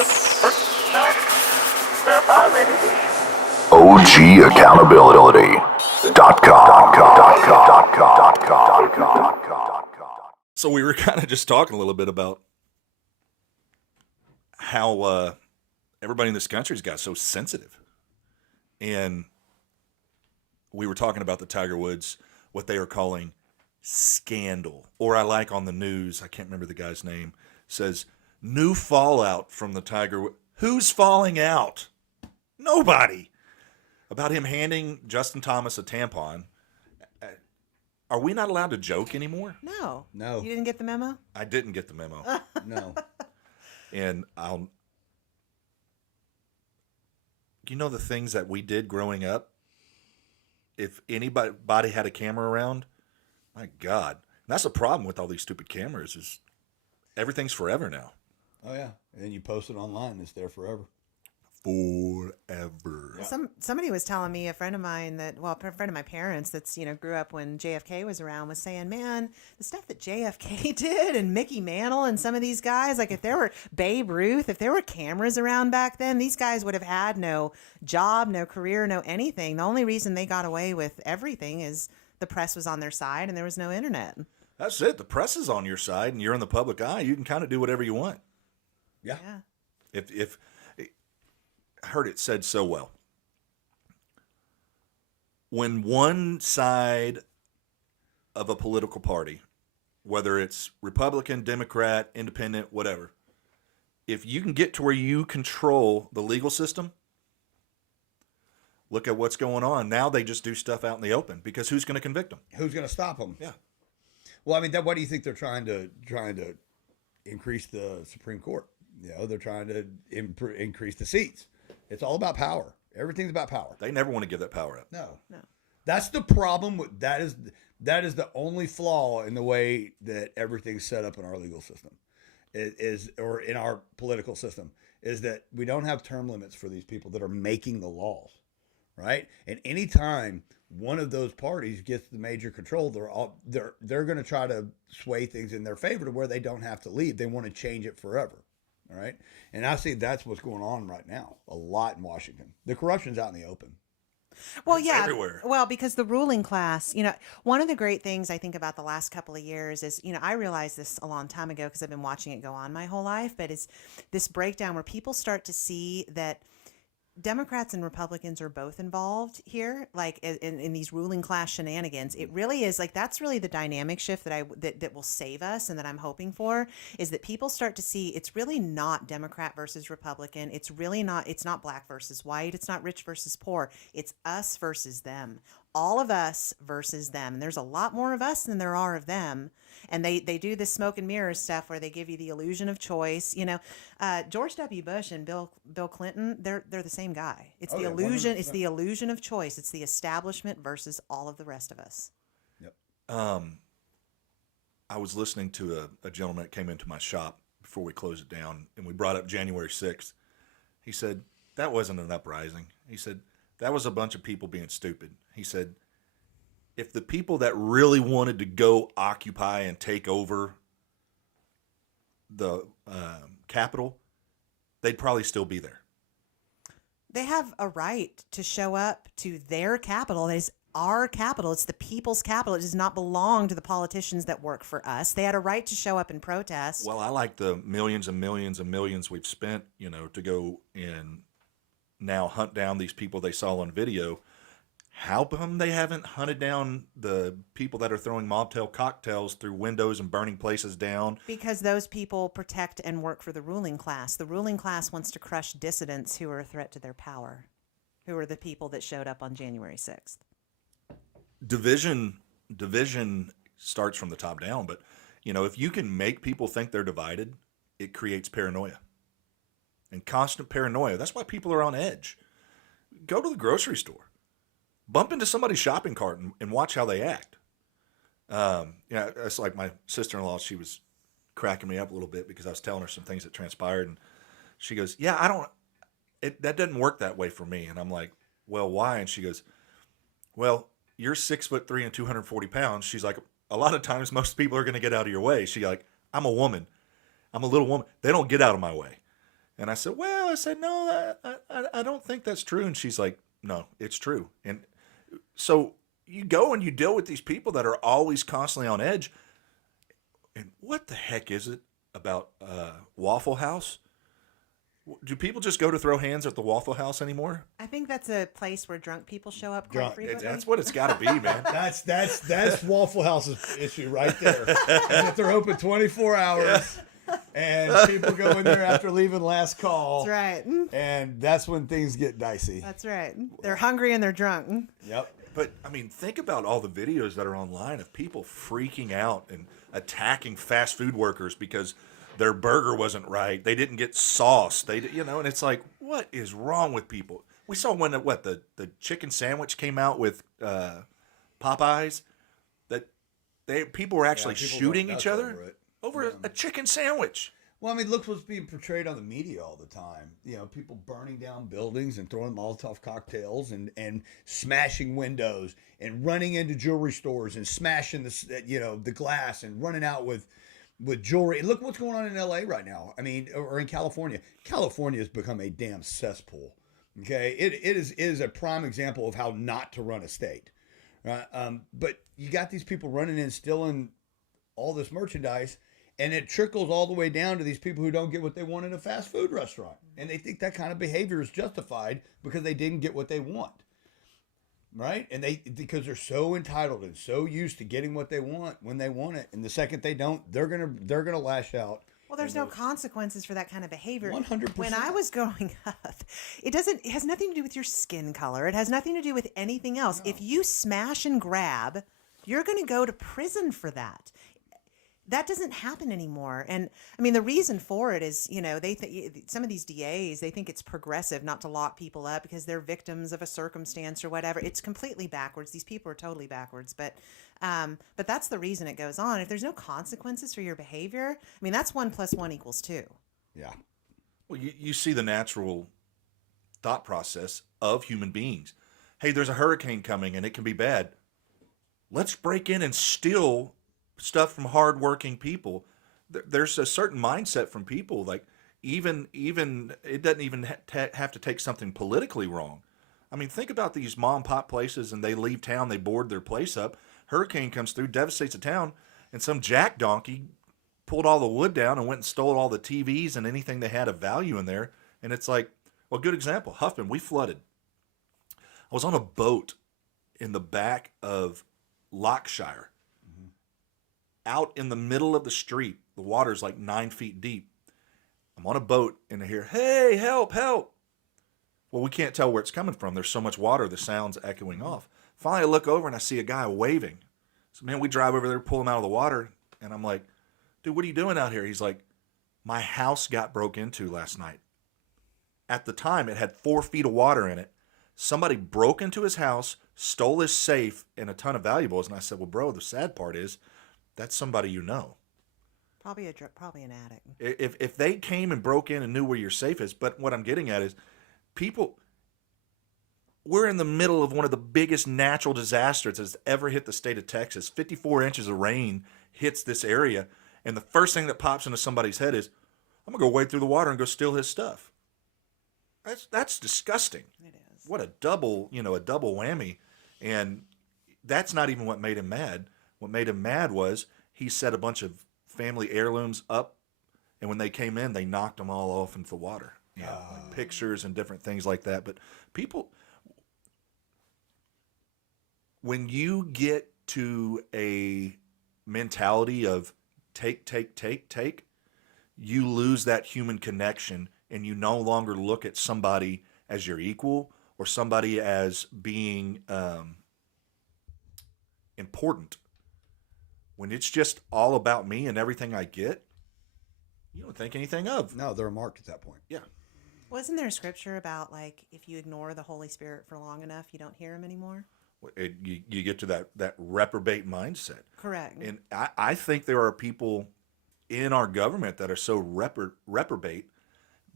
OGAccountability.com. So we were kind of just talking a little bit about how everybody in this country's got so sensitive. And we were talking about the Tiger Woods, what they are calling scandal. Or I like on the news, I can't remember the guy's name, says, new fallout from the Tiger Woods. Who's falling out? Nobody. About him handing Justin Thomas a tampon. Are we not allowed to joke anymore? No. No. You didn't get the memo? I didn't get the memo. No. And you know the things that we did growing up? If anybody had a camera around, my God. And that's the problem with all these stupid cameras is everything's forever now. Oh, yeah. And then you post it online. It's there forever. Forever. Yeah. Somebody was telling me, a friend of mine a friend of my parents that's, grew up when JFK was around, was saying, man, the stuff that JFK did and Mickey Mantle and some of these guys, like if there were Babe Ruth, if there were cameras around back then, these guys would have had no job, no career, no anything. The only reason they got away with everything is the press was on their side and there was no internet. That's it. The press is on your side and you're in the public eye. You can kind of do whatever you want. Yeah. If I heard it said so well. When one side of a political party, whether it's Republican, Democrat, Independent, whatever, if you can get to where you control the legal system, look at what's going on. Now they just do stuff out in the open because who's going to convict them? Who's going to stop them? Yeah. Well, I mean, what do you think they're trying to increase the Supreme Court? They're trying to increase the seats. It's all about power. Everything's about power. They never want to give that power up. No. That's the problem. That is the only flaw in the way that everything's set up in our legal system, or in our political system, is that we don't have term limits for these people that are making the laws, right? And anytime one of those parties gets the major control, they're going to try to sway things in their favor to where they don't have to leave. They want to change it forever. All right. And I see that's what's going on right now a lot in Washington. The corruption's out in the open. Well, It's yeah. everywhere. Well, because the ruling class, one of the great things I think about the last couple of years is, I realized this a long time ago because I've been watching it go on my whole life, but it's this breakdown where people start to see that Democrats and Republicans are both involved here, like in these ruling class shenanigans. It really is like, that's really the dynamic shift that will save us and that I'm hoping for, is that people start to see it's really not Democrat versus Republican. It's not black versus white. It's not rich versus poor. It's us versus them. All of us versus them. And there's a lot more of us than there are of them. And they do this smoke and mirrors stuff where they give you the illusion of choice. George W. Bush and Bill Clinton, they're the same guy. It's the illusion. 100%. It's the illusion of choice. It's the establishment versus all of the rest of us. Yep. I was listening to a gentleman that came into my shop before we closed it down, and we brought up January 6th. He said, that wasn't an uprising. He said, that was a bunch of people being stupid. He said, if the people that really wanted to go occupy and take over the Capitol, they'd probably still be there. They have a right to show up to their capital. That is our capital. It's the people's capital. It does not belong to the politicians that work for us. They had a right to show up and protest. Well, I like the millions and millions and millions we've spent, to go and now hunt down these people they saw on video. How come they haven't hunted down the people that are throwing Mocktail cocktails through windows and burning places down? Because those people protect and work for the ruling class. The ruling class wants to crush dissidents who are a threat to their power, who are the people that showed up on January 6th. Division starts from the top down, but if you can make people think they're divided, it creates paranoia. And constant paranoia. That's why people are on edge. Go to the grocery store. Bump into somebody's shopping cart and watch how they act. It's like my sister-in-law, she was cracking me up a little bit because I was telling her some things that transpired, and she goes, that doesn't work that way for me. And I'm like, well, why? And she goes, well, you're 6'3" and 240 pounds. She's like, a lot of times most people are going to get out of your way. She's like, I'm a woman. I'm a little woman. They don't get out of my way. And I said, well, I said, no, I don't think that's true. And she's like, no, it's true. And so you go and you deal with these people that are always constantly on edge. And what the heck is it about Waffle House? Do people just go to throw hands at the Waffle House anymore? I think that's a place where drunk people show up quite frequently. That's what it's got to be, man. That's Waffle House's issue right there. And if they're open 24 hours and people go in there after leaving last call. That's right. And that's when things get dicey. That's right. They're hungry and they're drunk. Yep. But, I mean, think about all the videos that are online of people freaking out and attacking fast food workers because their burger wasn't right. They didn't get sauce. And it's like, what is wrong with people? We saw when the chicken sandwich came out with Popeyes, that people were actually people shooting went each nuts other over a chicken sandwich. Well, I mean, look what's being portrayed on the media all the time. People burning down buildings and throwing Molotov cocktails and smashing windows and running into jewelry stores and smashing the glass and running out with jewelry. Look what's going on in LA right now. I mean, or in California. California has become a damn cesspool. Okay, it is a prime example of how not to run a state. But you got these people running in, stealing all this merchandise. And it trickles all the way down to these people who don't get what they want in a fast food restaurant. And they think that kind of behavior is justified because they didn't get what they want. Right? And because they're so entitled and so used to getting what they want when they want it. And the second they don't, they're gonna lash out. Well, there's no consequences for that kind of behavior. 100%. When I was growing up, it has nothing to do with your skin color. It has nothing to do with anything else. No. If you smash and grab, you're going to go to prison for that. That doesn't happen anymore. And I mean, the reason for it is, some of these DAs, they think it's progressive not to lock people up because they're victims of a circumstance or whatever. It's completely backwards. These people are totally backwards. But that's the reason it goes on. If there's no consequences for your behavior, I mean, that's 1 + 1 = 2. Yeah. Well, you see the natural thought process of human beings. Hey, there's a hurricane coming and it can be bad. Let's break in and steal stuff from hardworking people. There's a certain mindset from people, like even it doesn't even have to take something politically wrong. I mean, think about these mom and pop places, and they leave town, they board their place up. Hurricane comes through, devastates a town, and some jack donkey pulled all the wood down and went and stole all the TVs and anything they had of value in there. And it's like, well, good example, Huffman, we flooded. I was on a boat in the back of Lockshire. Out in the middle of the street. The water's like 9 feet deep. I'm on a boat and I hear, hey, help, help. Well, we can't tell where it's coming from. There's so much water, the sound's echoing off. Finally, I look over and I see a guy waving. So, man, we drive over there, pull him out of the water. And I'm like, dude, what are you doing out here? He's like, my house got broke into last night. At the time, it had 4 feet of water in it. Somebody broke into his house, stole his safe and a ton of valuables. And I said, well, bro, the sad part is, that's somebody you know. Probably an addict. If they came and broke in and knew where your safe is, but what I'm getting at is we're in the middle of one of the biggest natural disasters that's ever hit the state of Texas. 54 inches of rain hits this area, and the first thing that pops into somebody's head is, I'm going to go wade through the water and go steal his stuff. That's disgusting. It is. What a double whammy. And that's not even what made him mad. What made him mad was he set a bunch of family heirlooms up, and when they came in, they knocked them all off into the water. Like pictures and different things like that. But people, when you get to a mentality of take, you lose that human connection, and you no longer look at somebody as your equal or somebody as being important. When it's just all about me and everything I get, you don't think anything of. No, they're marked at that point. Yeah. Wasn't there a scripture about, like, if you ignore the Holy Spirit for long enough, you don't hear him anymore? You get to that reprobate mindset. Correct. And I think there are people in our government that are so reprobate,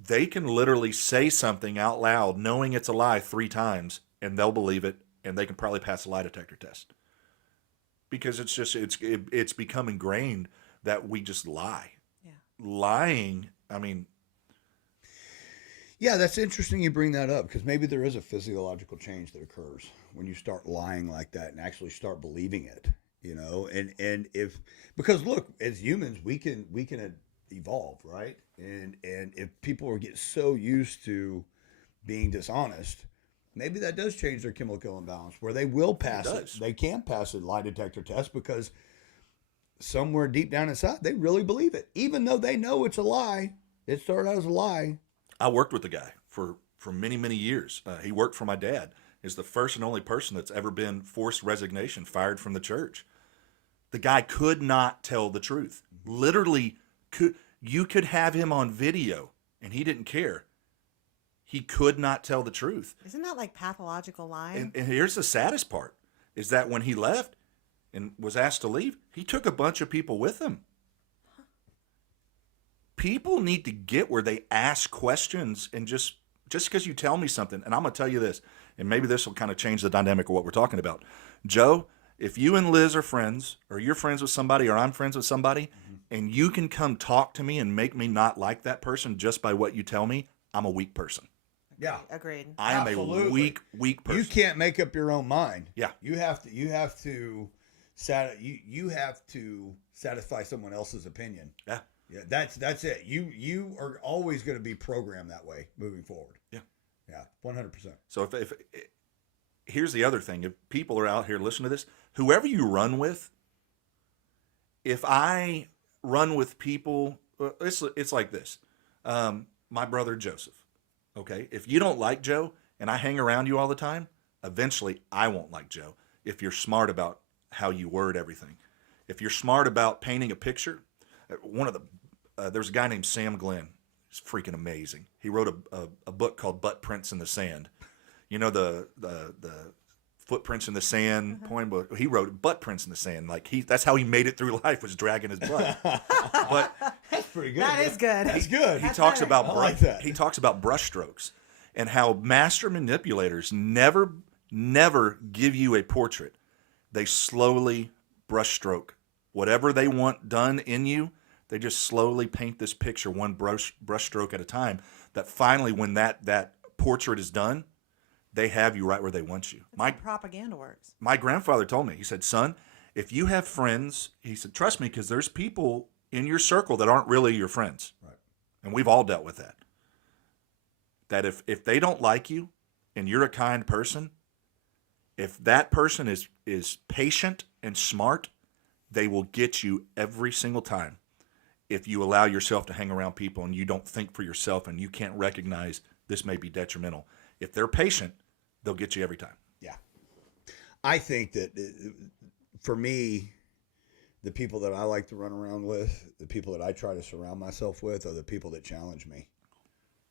they can literally say something out loud knowing it's a lie 3 times, and they'll believe it, and they can probably pass a lie detector test. Because it's become ingrained that we just lie. Yeah. Lying, I mean, Yeah, that's interesting you bring that up because maybe there is a physiological change that occurs when you start lying like that and actually start believing it, you know? And if because look, as humans, we can evolve, right? And if people get so used to being dishonest, maybe that does change their chemical imbalance where they will pass it. does. They can pass a lie detector test because somewhere deep down inside they really believe it. Even though they know it's a lie, it started out as a lie. I worked with the guy for many, many years. He worked for my dad. He's the first and only person that's ever been forced resignation, fired from the church. The guy could not tell the truth. Literally, you could have him on video, and he didn't care. He could not tell the truth. Isn't that like pathological lying? And here's the saddest part, is that when he left and was asked to leave, he took a bunch of people with him. People need to get where they ask questions and just because you tell me something, and I'm going to tell you this, and maybe this will kind of change the dynamic of what we're talking about. Joe, if you and Liz are friends, or you're friends with somebody, or I'm friends with somebody, and you can come talk to me and make me not like that person just by what you tell me, I'm a weak person. Yeah. Agreed. I am Absolutely. a weak person. You can't make up your own mind. Yeah. You have to satisfy someone else's opinion. Yeah. Yeah, that's it. You are always going to be programmed that way moving forward. Yeah. Yeah, 100%. So if here's the other thing, if people are out here listening to this, whoever you run with, if I run with people, it's like this. My brother Joseph, okay? If you don't like Joe and I hang around you all the time, eventually I won't like Joe if you're smart about how you word everything. If you're smart about painting a picture, there's a guy named Sam Glenn. He's freaking amazing. He wrote a book called Butt Prints in the Sand. You know the footprints in the sand poem book. He wrote butt prints in the sand. Like that's how he made it through life, was dragging his butt. But That's pretty good. That is good. That's good. he That's talks better. about I like that. he talks about brushstrokes and how master manipulators never give you a portrait. They slowly brushstroke whatever they want done in you. They just slowly paint this picture one brushstroke at a time. That finally, when that portrait is done, they have you right where they want you. That's how propaganda works. My grandfather told me, he said, son, if you have friends, he said, trust me, because there's people in your circle that aren't really your friends. Right. And we've all dealt with that. That if they don't like you and you're a kind person, if that person is patient and smart, they will get you every single time. If you allow yourself to hang around people and you don't think for yourself and you can't recognize this may be detrimental. If they're patient, they'll get you every time. Yeah. I think that for me, the people that I like to run around with, the people that I try to surround myself with, are the people that challenge me,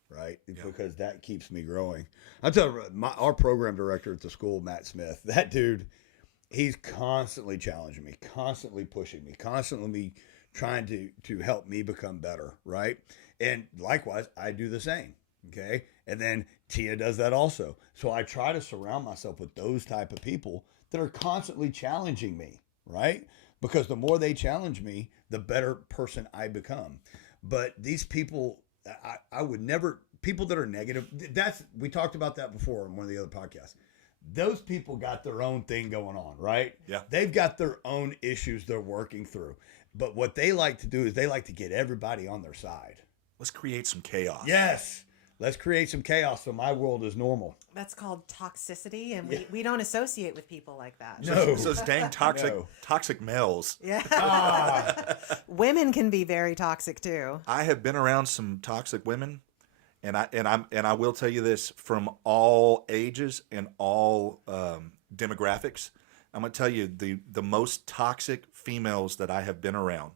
right? Yeah. Because that keeps me growing. I'll tell you, our program director at the school, Matt Smith, that dude, he's constantly challenging me, constantly pushing me, constantly trying to help me become better, right? And likewise, I do the same, okay? And then Tia does that also. So I try to surround myself with those type of people that are constantly challenging me, right? Because the more they challenge me, the better person I become. But these people, I would never, people that are negative, we talked about that before in one of the other podcasts. Those people got their own thing going on, right? Yeah. They've got their own issues they're working through. But what they like to do is they like to get everybody on their side. Let's create some chaos. Yes. Let's create some chaos so my world is normal. That's called toxicity, and we don't associate with people like that. No. So those dang toxic No. toxic males. Yeah. Ah, Women can be very toxic too. I have been around some toxic women, and I will tell you this, from all ages and all demographics. I'm gonna tell you the most toxic females that I have been around.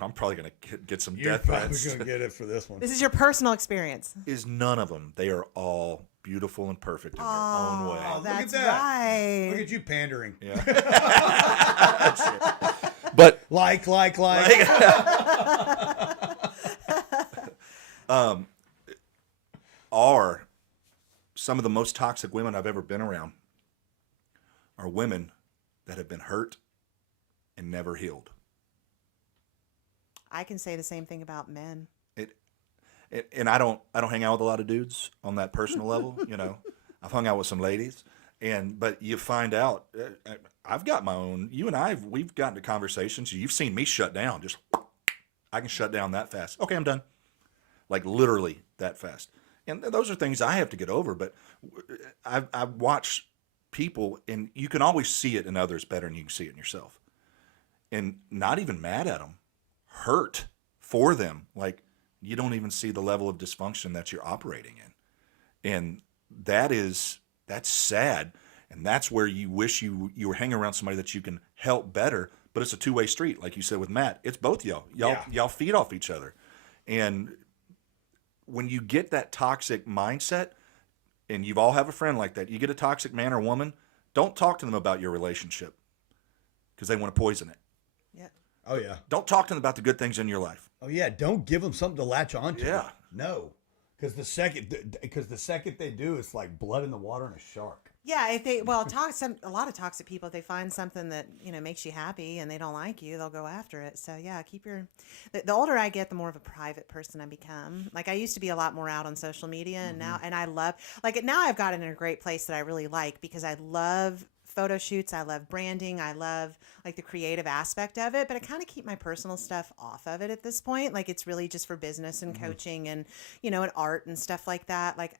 I'm probably gonna get some you're death probably threats. going to get it for this one. This is your personal experience. Is none of them. They are all beautiful and perfect in their own way. Oh, look at That's that. right. Look at you pandering. Yeah. But Like. are some of the most toxic women I've ever been around are women that have been hurt and never healed. I can say the same thing about men. and I don't hang out with a lot of dudes on that personal level. You know, I've hung out with some ladies, but you find out I've got my own. You and we've gotten to conversations. You've seen me shut down. Just I can shut down that fast. Okay, I'm done. Like literally that fast. And those are things I have to get over. But I watch people, and you can always see it in others better than you can see it in yourself. And not even mad at them, hurt for them. Like you don't even see the level of dysfunction that you're operating in. And that's sad. And that's where you wish you were hanging around somebody that you can help better. But it's a two-way street, like you said with Matt. It's both y'all. Y'all feed off each other. And when you get that toxic mindset, and you all have a friend like that, you get a toxic man or woman, don't talk to them about your relationship because they want to poison it. Yeah. Oh yeah. Don't talk to them about the good things in your life. Oh yeah. Don't give them something to latch onto. Yeah. No. Because the second they do, it's like blood in the water and a shark. Yeah, if they a lot of toxic people, if they find something that makes you happy and they don't like you, they'll go after it. So yeah, the older I get, the more of a private person I become. Like I used to be a lot more out on social media, and now I love now I've gotten in a great place that I really like because I love photo shoots, I love branding, I love like the creative aspect of it, but I kind of keep my personal stuff off of it at this point. Like it's really just for business and coaching and and art and stuff like that. Like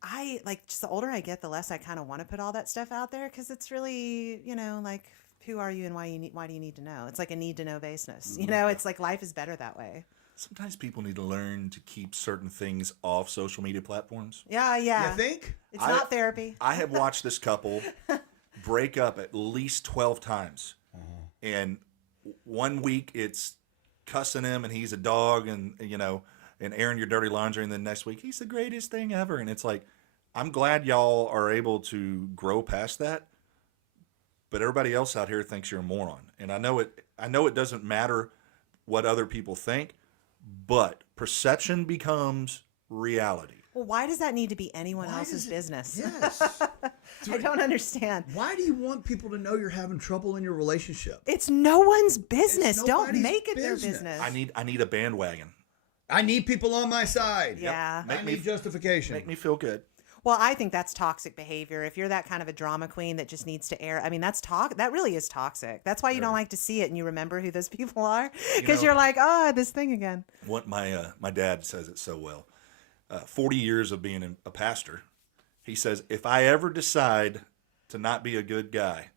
I just the older I get, the less I kind of want to put all that stuff out there because it's really, like who are you and why do you need to know? It's like a need to know basis. It's like life is better that way. Sometimes people need to learn to keep certain things off social media platforms. Yeah. You think? It's not therapy. I have watched this couple break up at least 12 times. And one week it's cussing him and he's a dog and airing your dirty laundry, and then next week he's the greatest thing ever. And it's like, I'm glad y'all are able to grow past that, but everybody else out here thinks you're a moron. And I know it doesn't matter what other people think, but perception becomes reality. Well, why does that need to be anyone else's business? Yes. I don't understand. Why do you want people to know you're having trouble in your relationship? It's no one's business. It's Don't nobody's make it their business. business. I need a bandwagon. I need people on my side. Yeah. I need justification. Make me feel good. Well, I think that's toxic behavior. If you're that kind of a drama queen that just needs to air, I mean, that really is toxic. That's why you don't like to see it and you remember who those people are because you're like, oh, this thing again. What my dad says it so well. 40 years of being a pastor, he says, if I ever decide to not be a good guy,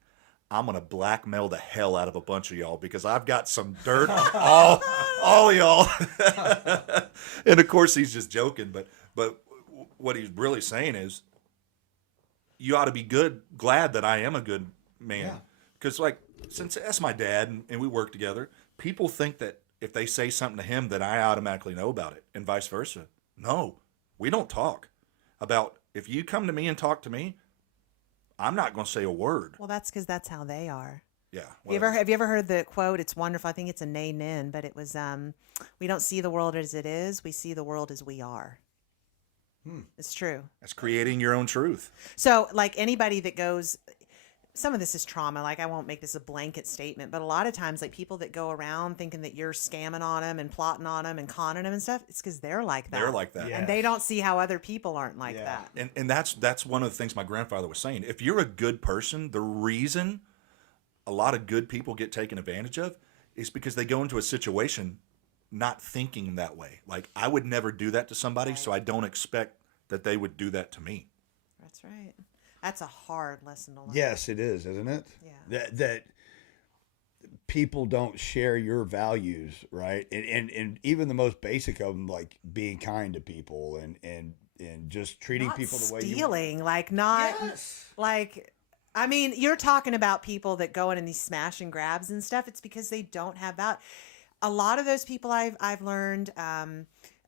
I'm going to blackmail the hell out of a bunch of y'all because I've got some dirt on all y'all. And of course he's just joking, but what he's really saying is you ought to be glad that I am a good man. Because since that's my dad and we work together, people think that if they say something to him that I automatically know about it and vice versa. No, we don't talk about if you come to me and talk to me, I'm not going to say a word. Well, that's because that's how they are. Yeah. Have you ever heard the quote? It's wonderful. I think it's a Nay Nin, but it was, we don't see the world as it is. We see the world as we are. It's true. That's creating your own truth. So like anybody that goes, some of this is trauma. Like I won't make this a blanket statement, but a lot of times like people that go around thinking that you're scamming on them and plotting on them and conning them and stuff, it's because they're like that. They're like that. And they don't see how other people aren't like that. And that's one of the things my grandfather was saying. If you're a good person, the reason a lot of good people get taken advantage of is because they go into a situation not thinking that way. Like I would never do that to somebody, so I don't expect that they would do that to me. That's right. That's a hard lesson to learn. Yes, it is, isn't it? Yeah. That people don't share your values, right? And even the most basic of them, like being kind to people and just treating Not people the way you stealing, like not Yes. like. I mean, you're talking about people that go in and these smash and grabs and stuff. It's because they don't have that. A lot of those people I've learned,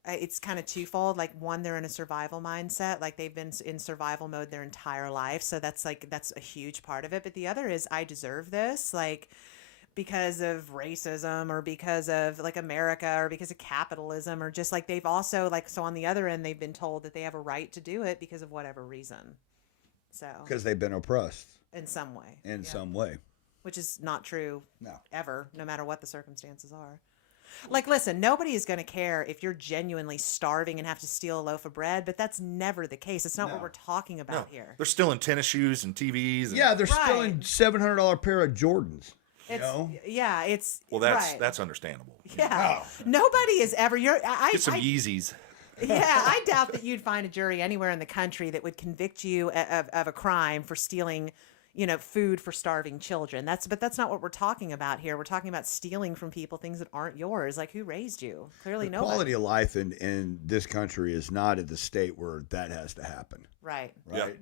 it's kind of twofold. Like one, they're in a survival mindset. Like they've been in survival mode their entire life. So that's a huge part of it. But the other is I deserve this. Like because of racism or because of like America or because of capitalism or just like they've also like, so on the other end, they've been told that they have a right to do it because of whatever reason. So because they've been oppressed in some way, in some way. which is not true No. ever, no matter what the circumstances are. Like, listen, nobody is going to care if you're genuinely starving and have to steal a loaf of bread, but that's never the case. It's not what No. we're talking No, about here. they're still in tennis shoes and TVs. And, Yeah, they're Right. still in $700 pair of Jordans. You It's know? yeah, it's well, that's right. that's understandable. yeah. Oh. Nobody is ever. Get some Yeezys. Yeah, I doubt that you'd find a jury anywhere in the country that would convict you of a crime for stealing, food for starving children. But that's not what we're talking about here. We're talking about stealing from people things that aren't yours. Like, who raised you? Clearly, The nobody. quality of life in this country is not at the state where that has to happen. Right. Right.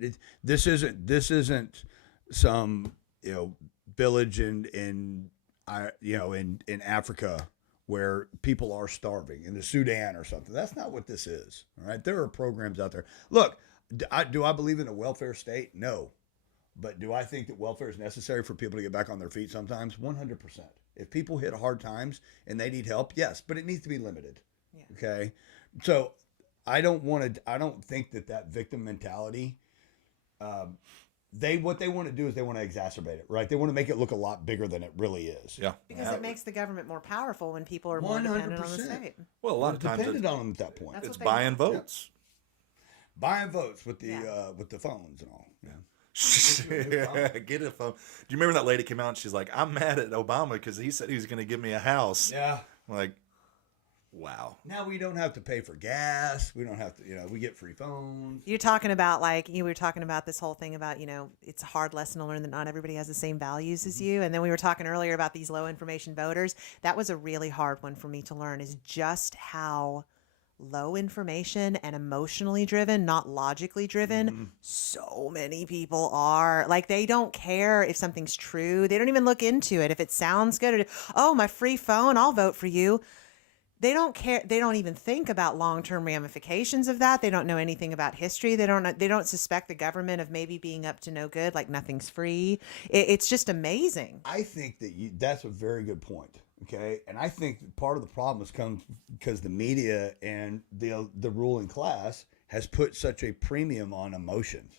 This isn't some village in Africa where people are starving in the Sudan or something. That's not what this is. All right. There are programs out there. Look, do I believe in a welfare state? No. But do I think that welfare is necessary for people to get back on their feet sometimes? 100%. If people hit hard times and they need help, yes, but it needs to be limited. Yeah. Okay. So I don't think that victim mentality, what they want to do is they want to exacerbate it, right? They want to make it look a lot bigger than it really is. Yeah. Because it makes the government more powerful when people are more dependent on the 100%. state. Well, a lot of times Depended on them at that point. That's it's what they buying want. votes. Buying votes with the Yeah. with the phones and all. Yeah. Get a phone. Do you remember that lady came out and she's like, "I'm mad at Obama because he said he was going to give me a house." Yeah. I'm like, wow. Now we don't have to pay for gas. We don't have to, we get free phones. You're talking about we were talking about this whole thing about, it's a hard lesson to learn that not everybody has the same values as you. And then we were talking earlier about these low information voters. That was a really hard one for me to learn, is just how low information and emotionally driven, not logically driven, so many people are. Like, they don't care if something's true. They don't even look into it. If it sounds good, oh, my free phone, I'll vote for you. They don't care. They don't even think about long-term ramifications of that. They don't know anything about history. They don't suspect the government of maybe being up to no good, like nothing's free. It's just amazing. I think that that's a very good point. Okay, and I think that part of the problem has come because the media and the ruling class has put such a premium on emotions,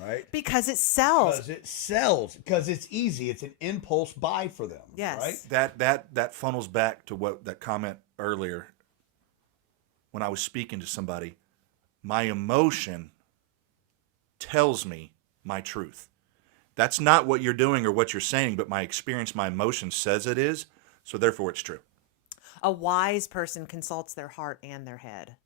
right? Because it sells. Because it sells. Because it's easy. It's an impulse buy for them. Yes. Right. That funnels back to what that comment earlier when I was speaking to somebody. My emotion tells me my truth. That's not what you're doing or what you're saying, but my experience, my emotion says it is. So therefore it's true. A wise person consults their heart and their head.